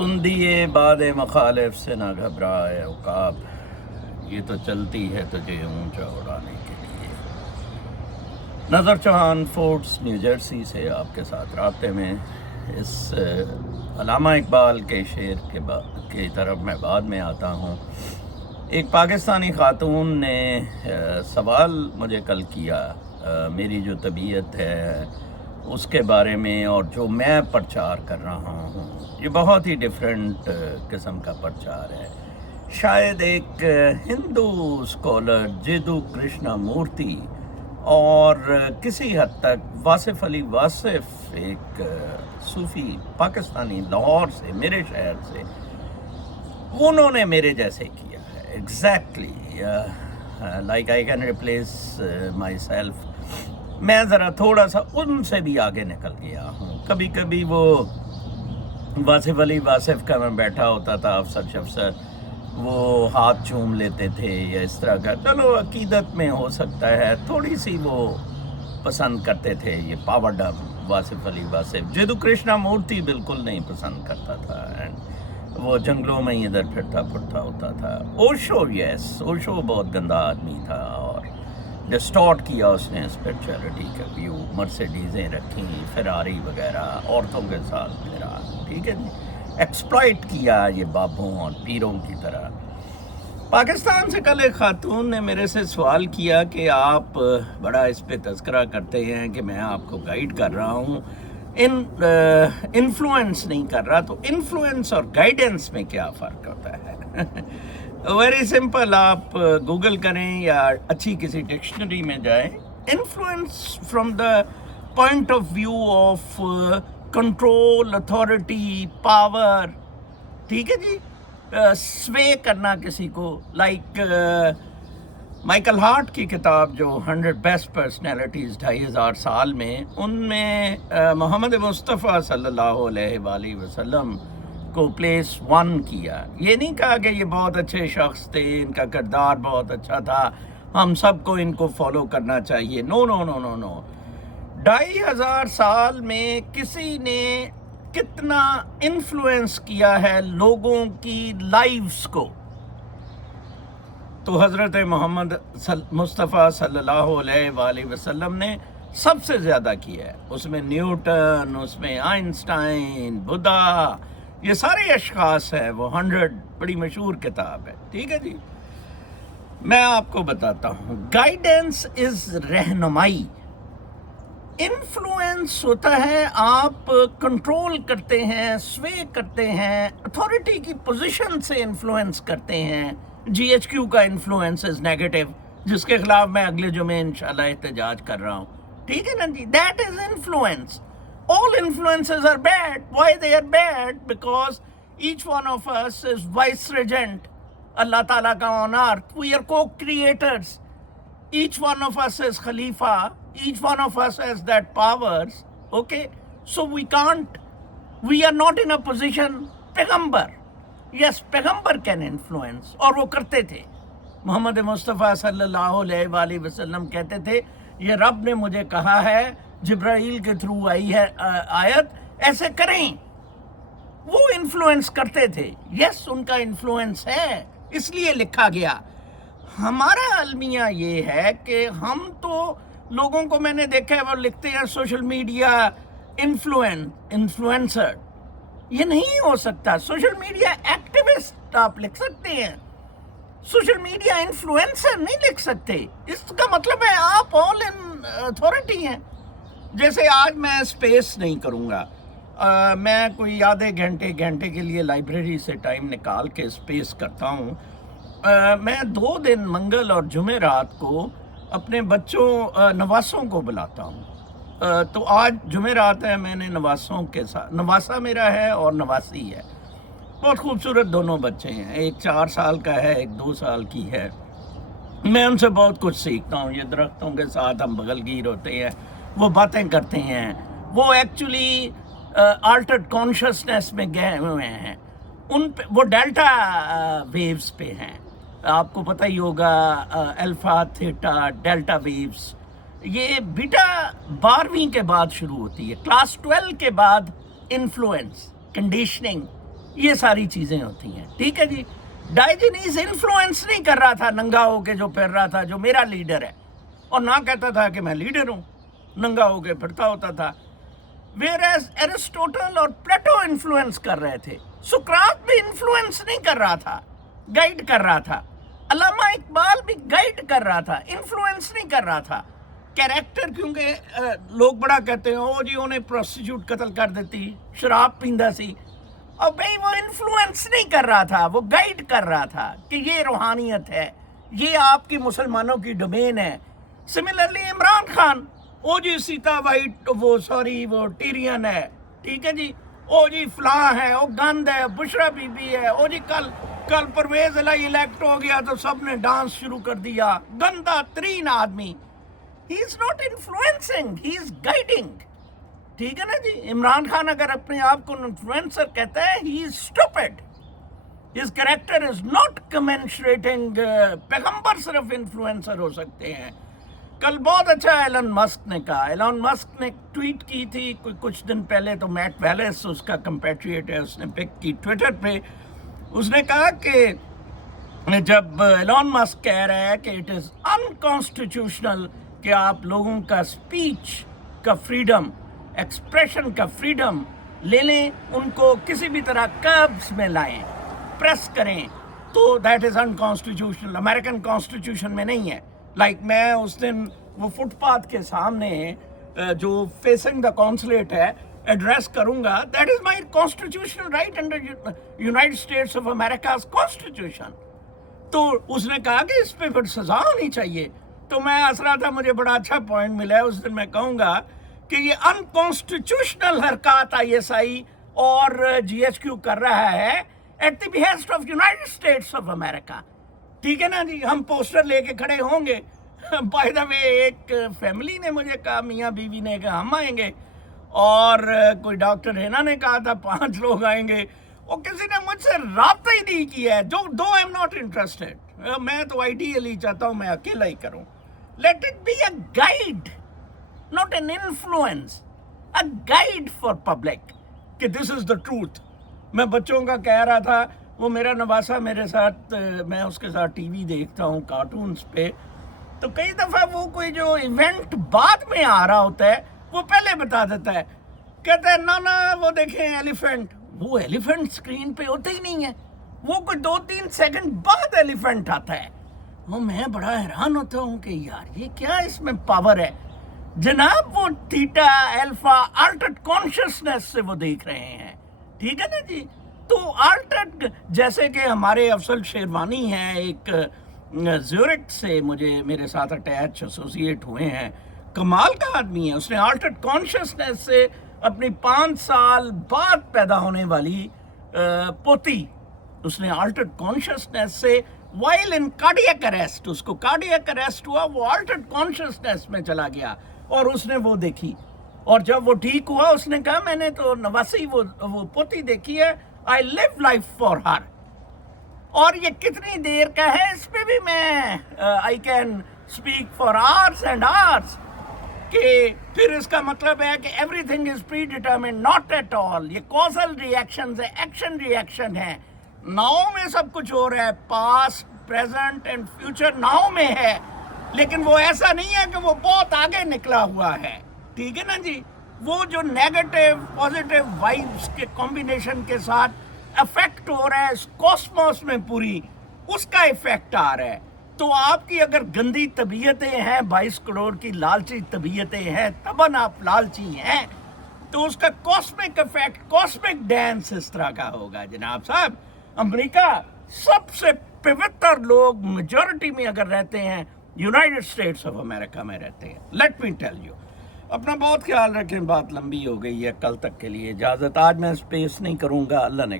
تندیے باد مخالف سے نہ گھبرا ہے عقاب، یہ تو چلتی ہے تجھے اونچا اڑانے کے لیے۔ نظر چوہان فورٹس نیو جرسی سے آپ کے ساتھ رابطے میں۔ اس علامہ اقبال کے شعر کی طرف میں بعد میں آتا ہوں۔ ایک پاکستانی خاتون نے سوال مجھے کل کیا، میری جو طبیعت ہے اس کے بارے میں اور جو میں پرچار کر رہا ہوں، یہ بہت ہی ڈیفرنٹ قسم کا پرچار ہے۔ شاید ایک ہندو اسکالر جیدو کرشنا مورتی اور کسی حد تک واصف علی واصف، ایک صوفی پاکستانی لاہور سے، میرے شہر سے، انہوں نے میرے جیسے کیا ہے exactly, like I can replace my self. میں ذرا تھوڑا سا ان سے بھی آگے نکل گیا ہوں۔ کبھی کبھی وہ واصف علی واصف کا میں بیٹھا ہوتا تھا، افسر شفسر، وہ ہاتھ چوم لیتے تھے یا اس طرح کا، چلو عقیدت میں ہو سکتا ہے، تھوڑی سی وہ پسند کرتے تھے یہ پاور ڈم واصف علی واصف۔ جیدو کرشنا مورتی بالکل نہیں پسند کرتا تھا، اینڈ وہ جنگلوں میں ہی ادھر پھرتا پھرتا ہوتا تھا۔ اوشو، یس، اوشو بہت گندا آدمی تھا اور ڈسٹارٹ کیا اس نے اسپرچویلٹی کا ویو، مرسیڈیزیں رکھیں، فراری وغیرہ، عورتوں کے ساتھ پھرا، ٹھیک ہے جی، ایکسپلائٹ کیا یہ بابوں اور پیروں کی طرح۔ پاکستان سے کل ایک خاتون نے میرے سے سوال کیا کہ آپ بڑا اس پہ تذکرہ کرتے ہیں کہ میں آپ کو گائیڈ کر رہا ہوں، انفلوئنس نہیں کر رہا، تو انفلوئنس اور گائیڈنس میں کیا فرق ہوتا ہے؟ ویری سمپل، آپ گوگل کریں یا اچھی کسی ڈکشنری میں جائیں، influence from the point of view of control, authority, power, ٹھیک ہے جی، سوے کرنا کسی کو، لائک مائیکل ہارٹ کی کتاب جو 100 بیسٹ پرسنالٹیز 2500 سال میں، ان میں محمد مصطفیٰ صلی اللہ علیہ وآلہ وسلم کو پلیس 1 کیا۔ یہ نہیں کہا کہ یہ بہت اچھے شخص تھے، ان کا کردار بہت اچھا تھا، ہم سب کو ان کو فالو کرنا چاہیے، نو نو نو نو نو۔ 2500 سال میں کسی نے کتنا انفلوئنس کیا ہے لوگوں کی لائفز کو، تو حضرت محمد مصطفیٰ صلی اللہ علیہ وآلہ وسلم نے سب سے زیادہ کیا ہے۔ اس میں نیوٹن، اس میں آئنسٹائن، بدھا، یہ سارے اشخاص ہیں، وہ 100 بڑی مشہور کتاب ہے، ٹھیک ہے جی۔ میں آپ کو بتاتا ہوں، گائیڈنس از رہنمائی، انفلوئنس ہوتا ہے آپ کنٹرول کرتے ہیں، سوے کرتے ہیں، اتھارٹی کی پوزیشن سے انفلوئنس کرتے ہیں۔ جی ایچ کیو کا انفلوئنس از نیگیٹو، جس کے خلاف میں اگلے جمعے انشاءاللہ احتجاج کر رہا ہوں، ٹھیک ہے نا جی، that is influence. All influences are bad. Why they are bad? Because each one of us is vice-regent Allah Ta'ala ka on earth. We are co-creators. Each one of us is Khalifa. Each one of us has that powers. Okay? So we are not in a position. Pagambar. Yes, Pagambar can influence. اور وہ کرتے تھے۔ محمد مصطفیٰ صلی اللہ علیہ وآلہ وسلم کہتے تھے، یہ رب نے مجھے کہا ہے، جبرائیل کے تھرو آئی ہے آیت، ایسے کریں۔ وہ انفلوئنس کرتے تھے، یس، ان کا انفلوئنس ہے، اس لیے لکھا گیا۔ ہمارا المیہ یہ ہے کہ ہم تو لوگوں کو، میں نے دیکھا ہے وہ لکھتے ہیں سوشل میڈیا انفلوئنسر، یہ نہیں ہو سکتا۔ سوشل میڈیا ایکٹیوسٹ آپ لکھ سکتے ہیں، سوشل میڈیا انفلوئنسر نہیں لکھ سکتے۔ اس کا مطلب ہے آپ آل ان اتھارٹی ہیں۔ جیسے آج میں سپیس نہیں کروں گا، میں کوئی آدھے گھنٹے کے لیے لائبریری سے ٹائم نکال کے سپیس کرتا ہوں۔ میں 2 دن منگل اور جمعرات کو اپنے بچوں نواسوں کو بلاتا ہوں، تو آج جمعرات ہے، میں نے نواسوں کے ساتھ، نواسا میرا ہے اور نواسی ہے، بہت خوبصورت دونوں بچے ہیں، ایک 4 سال کا ہے، ایک 2 سال کی ہے۔ میں ان سے بہت کچھ سیکھتا ہوں، یہ درختوں کے ساتھ ہم بغل گیر ہوتے ہیں، وہ باتیں کرتے ہیں، وہ ایکچولی آلٹرڈ کانشسنس میں گئے ہوئے ہیں، ان پہ وہ ڈیلٹا ویوز پہ ہیں، آپ کو پتہ ہی ہوگا، الفا، تھیٹا، ڈیلٹا ویوز، یہ بیٹا 12ویں کے بعد شروع ہوتی ہے، کلاس 12 کے بعد انفلوئنس، کنڈیشننگ، یہ ساری چیزیں ہوتی ہیں. ٹھیک ہے جی. ڈائیجنیز انفلوئنس نہیں کر رہا تھا ننگا ہو کے جو پھر رہا تھا جو میرا لیڈر ہے, اور نہ کہتا تھا کہ میں لیڈر ہوں, ننگا ہو کے پھرتا ہوتا تھا. ویئرز ایرسٹوٹل اور پلیٹو انفلوئنس کر رہے تھے, سقراط بھی انفلوئنس نہیں کر رہا تھا, گائیڈ کر رہا تھا. علامہ اقبال بھی گائیڈ کر رہا تھا, انفلوئنس نہیں کر رہا تھا. کیریکٹر کیونکہ لوگ بڑا کہتے ہیں او جی انہیں پروسٹیچیوٹ قتل کر دیتی, شراب پیندا سی, اور بھائی وہ انفلوئنس نہیں کر رہا تھا, وہ گائیڈ کر رہا تھا کہ یہ روحانیت ہے, یہ آپ کی مسلمانوں کی ڈومین ہے. سملرلی عمران خان, او جی سیتا وائٹ وہ ٹیرین ہے, ٹھیک ہے جی, او جی فلاں ہے, او گند ہے, بشرا بی بی ہے, او جی کل پرویز الہی الیکٹ ہو گیا تو سب نے ڈانس شروع کر دیا, گندا ترین آدمی. He is not influencing, he is guiding. ٹھیک ہے نا جی. عمران خان اگر اپنے آپ کو انفلوئنسر کہتا ہے, he is stupid. His character is not commensurating. پیغمبر صرف انفلوئنسر ہو سکتے ہیں. کل بہت اچھا ایلن مسک نے کہا. ایلن مسک نے ٹویٹ کی تھی کچھ دن پہلے, تو میٹ ویلس اس کا کمپیٹریٹ ہے, اس نے پک کی ٹویٹر پہ. اس نے کہا کہ جب ایلن مسک کہہ رہا ہے کہ اٹ از انکانسٹیٹیوشنل کہ آپ لوگوں کا اسپیچ کا فریڈم, ایکسپریشن کا فریڈم لے لیں, ان کو کسی بھی طرح کربس میں لائیں, پریس کریں, تو that is unconstitutional. American constitution میں نہیں ہے. لائک میں اس دن وہ فٹ پاتھ کے سامنے جو فیسنگ دا کانسولیٹ ہے ایڈریس کروں گا, that is my constitutional right under United States of America's constitution. تو اس نے کہا کہ اس پہ پھر سزا ہونی چاہیے. تو میں ہنس رہا تھا, مجھے بڑا اچھا پوائنٹ ملا ہے. اس دن میں کہوں گا کہ یہ انکانسٹیٹیوشنل حرکات ISI اور GHQ کر رہا ہے at the behest of United States of America. ٹھیک ہے نا جی. ہم پوسٹر لے کے کھڑے ہوں گے. بائی دا وے ایک فیملی نے مجھے کہا, میاں بیوی نے کہا ہم آئیں گے, اور کوئی ڈاکٹر ہینا نے کہا تھا 5 لوگ آئیں گے, اور کسی نے مجھ سے رابطہ ہی نہیں کیا ہے. Though I am not interested. میں تو آئیڈیلی چاہتا ہوں میں اکیلا ہی کروں. Let it be a guide, not an influence, a guide for public کہ this is the truth. میں بچوں کا کہہ رہا تھا, وہ میرا نواسا میرے ساتھ, میں اس کے ساتھ ٹی وی دیکھتا ہوں کارٹونز پہ, تو کئی دفعہ وہ کوئی جو ایونٹ بعد میں آ رہا ہوتا ہے وہ پہلے بتا دیتا ہے. کہتا ہے نا وہ دیکھیں ایلیفینٹ. وہ ایلیفینٹ اسکرین پہ ہوتا ہی نہیں ہے, وہ کوئی 2-3 سیکنڈ بعد ایلیفینٹ آتا ہے. وہ میں بڑا حیران ہوتا ہوں کہ یار یہ کیا اس میں پاور ہے. جناب وہ تھیٹا الفا آلٹرڈ کانشیسنس سے وہ دیکھ رہے ہیں. ٹھیک ہے نا جی. تو آلٹرڈ, جیسے کہ ہمارے افضل شیروانی ہیں, ایک زیورک سے میرے ساتھ اٹیچ ایسوسیٹ ہوئے ہیں, کمال کا آدمی ہے. اس نے آلٹرڈ کانشیسنس سے اپنی 5 سال بعد پیدا ہونے والی پوتی, اس نے آلٹرڈ کانشیسنس سے وائل ان کارڈیاک اریسٹ, اس کو کارڈیاک اریسٹ ہوا, وہ آلٹرڈ کانشیسنس میں چلا گیا اور اس نے وہ دیکھی. اور جب وہ ٹھیک ہوا اس نے کہا میں نے تو نواسی وہ پوتی دیکھی ہے, آئی لیو لائف فار ہر. اور یہ کتنی دیر کا ہے اس پہ بھی میں I can speak for hours and hours. کہ پھر اس کا مطلب ہے کہ every thing is predetermined, not at all. یہ کوزل ریئیکشنز ہے, ایکشن ریئیکشن ہے. ناؤ میں سب کچھ ہو رہا ہے, past present and future now میں ہے, لیکن وہ ایسا نہیں ہے کہ وہ بہت آگے نکلا ہوا ہے. ٹھیک ہے نا جی. وہ جو نیگیٹو پازیٹیو وائبس کے کمبینیشن کے ساتھ افیکٹ ہو رہا ہے اس کوسموس میں پوری, اس کا افیکٹ آ رہا ہے. تو آپ کی اگر گندی طبیعتیں ہیں, 22 کروڑ کی لالچی طبیعتیں ہیں, تباً آپ لالچی ہیں, تو اس کا کاسمک افیکٹ, کاسمک ڈانس اس طرح کا ہوگا. جناب صاحب, امریکہ سب سے پوتر لوگ میجورٹی میں اگر رہتے ہیں یونائٹڈ اسٹیٹس آف امریکہ میں رہتے ہیں. Let me tell you. اپنا بہت خیال رکھیں. بات لمبی ہو گئی ہے, کل تک کے لیے اجازت. آج میں اسپیس نہیں کروں گا. اللہ نے